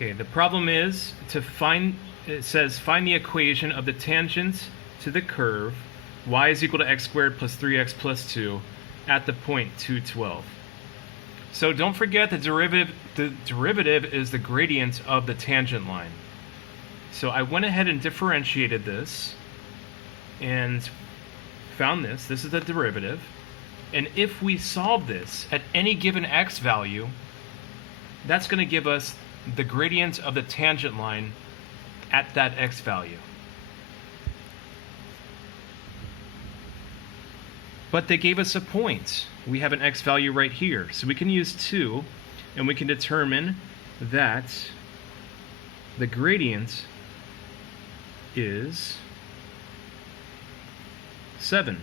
Okay, the problem is to find, it says find the equation of the tangent to the curve y is equal to x squared plus 3x plus 2 at the point 2, 12. So don't forget the derivative is the gradient of the tangent line. So I went ahead and differentiated this and found this. This is the derivative. And if we solve this at any given x value, that's going to give us the gradient of the tangent line at that x value. But they gave us a point. We have an x value right here. So we can use 2, and we can determine that the gradient is 7.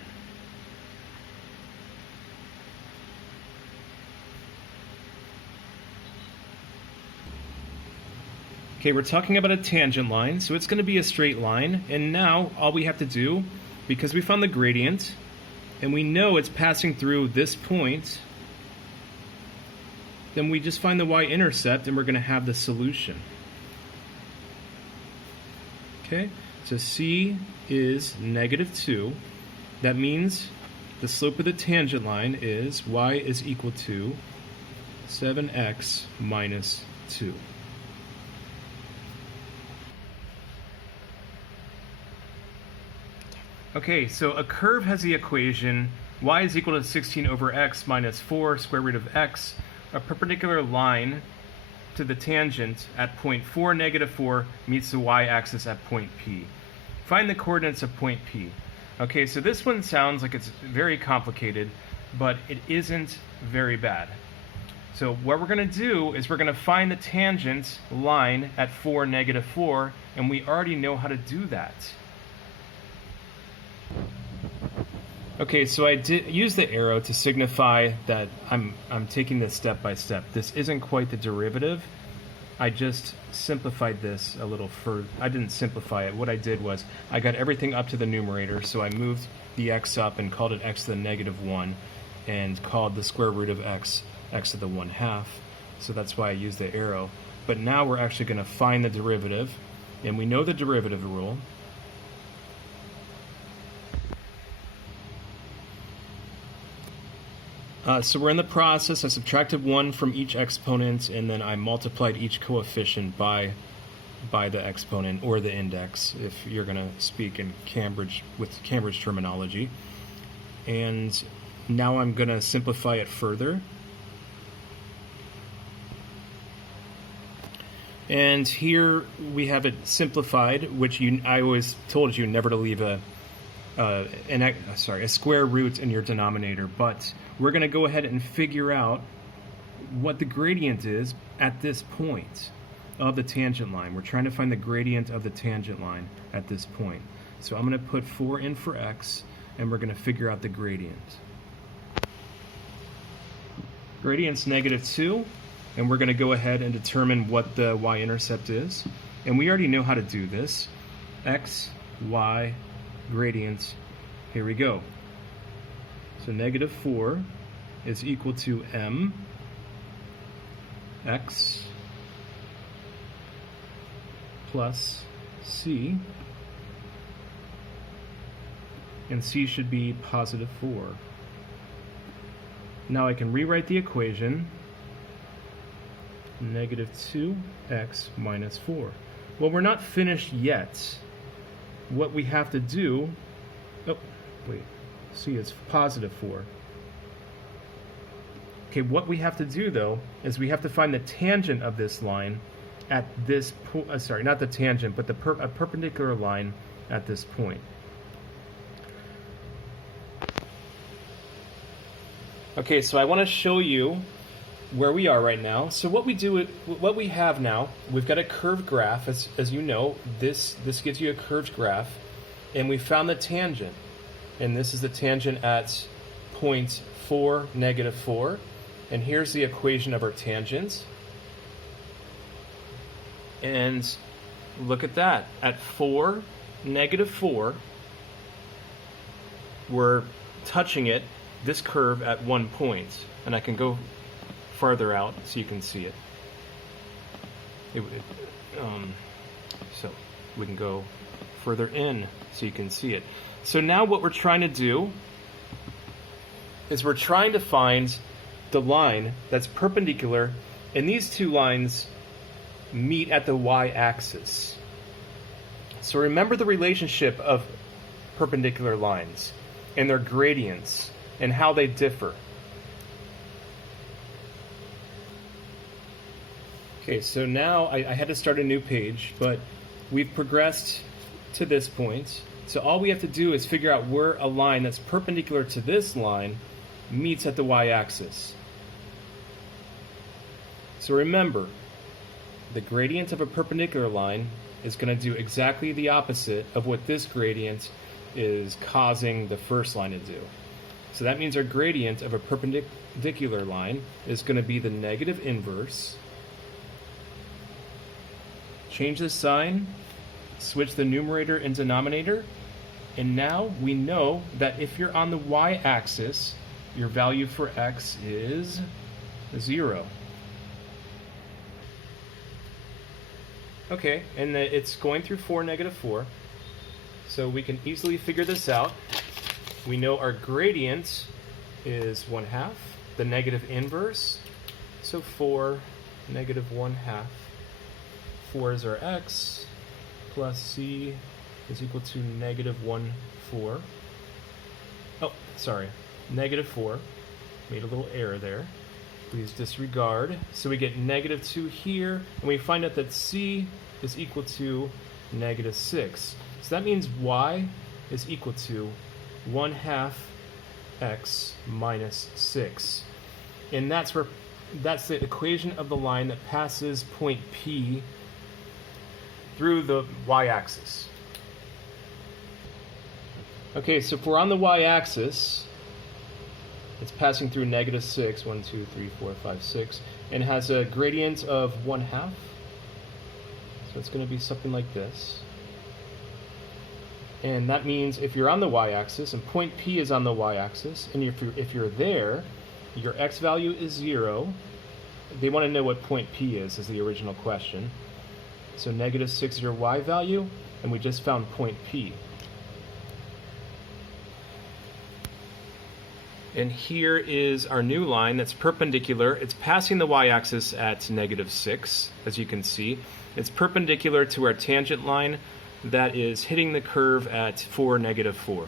Okay, we're talking about a tangent line, so it's going to be a straight line. And now all we have to do, because we found the gradient, and we know it's passing through this point, then we just find the y-intercept and we're going to have the solution. Okay, so C is -2. That means the slope of the tangent line is y is equal to 7x minus 2. Okay, so a curve has the equation y is equal to 16 over x minus 4 square root of x, a perpendicular line to the tangent at point 4, -4 meets the y-axis at point P. Find the coordinates of point P. Okay, so this one sounds like it's very complicated, but it isn't very bad. So what we're going to do is we're going to find the tangent line at 4, -4, and we already know how to do that. Okay, so I did use the arrow to signify that I'm taking this step by step. This isn't quite the derivative. I just simplified this a little further. I didn't simplify it. What I did was I got everything up to the numerator, so I moved the x up and called it x to the -1 and called the square root of x x to the 1/2. So that's why I used the arrow. But now we're actually going to find the derivative, and we know the derivative rule. So we're in the process. I subtracted 1 from each exponent, and then I multiplied each coefficient by the exponent or the index, if you're going to speak in Cambridge with Cambridge terminology. And now I'm going to simplify it further. And here we have it simplified, which I always told you never to leave a square root in your denominator, but we're going to go ahead and figure out what the gradient is at this point of the tangent line. We're trying to find the gradient of the tangent line at this point. So I'm going to put 4 in for x, and we're going to figure out the gradient. Gradient's -2, and we're going to go ahead and determine what the y-intercept is. And we already know how to do this. X, y, gradient. Here we go. So -4 is equal to m x plus c, and c should be +4. Now I can rewrite the equation, -2x minus 4. Well, we're not finished yet. What we have to do, see, it's +4. Okay, what we have to do though is we have to find the tangent of this line at this point. Not the tangent, but a perpendicular line at this point. Okay, so I want to show you where we are right now. So what we have now, we've got a curved graph. As you know, this gives you a curved graph, and we found the tangent. And this is the tangent at point 4, -4. And here's the equation of our tangent. And look at that. At 4, -4, we're touching it, this curve, at 1 point. And I can go farther out so you can see it. So we can go further in so you can see it. So now what we're trying to do is we're trying to find the line that's perpendicular, and these two lines meet at the y-axis. So remember the relationship of perpendicular lines and their gradients and how they differ. Okay, so now I had to start a new page, but we've progressed to this point. So all we have to do is figure out where a line that's perpendicular to this line meets at the y-axis. So remember, the gradient of a perpendicular line is going to do exactly the opposite of what this gradient is causing the first line to do. So that means our gradient of a perpendicular line is going to be the negative inverse. Change the sign, switch the numerator and denominator, and now we know that if you're on the y-axis, your value for x is 0. Okay, and it's going through 4, -4. So we can easily figure this out. We know our gradient is 1/2, the negative inverse. So 4, -1/2. 4 is our x, plus c is equal to -1/4. Oh, sorry, -4. Made a little error there. Please disregard. So we get -2 here, and we find out that c is equal to -6. So that means y is equal to 1/2 x minus 6. And that's the equation of the line that passes point P through the y-axis. Okay, so if we're on the y-axis, it's passing through -6, 1, 2, 3, 4, 5, 6, and has a gradient of 1/2. So it's going to be something like this. And that means if you're on the y-axis, and point P is on the y-axis, and if you're there, your x value is 0. They want to know what point P is the original question. So -6 is your y value, and we just found point P. And here is our new line that's perpendicular. It's passing the y-axis at -6, as you can see. It's perpendicular to our tangent line that is hitting the curve at 4, -4.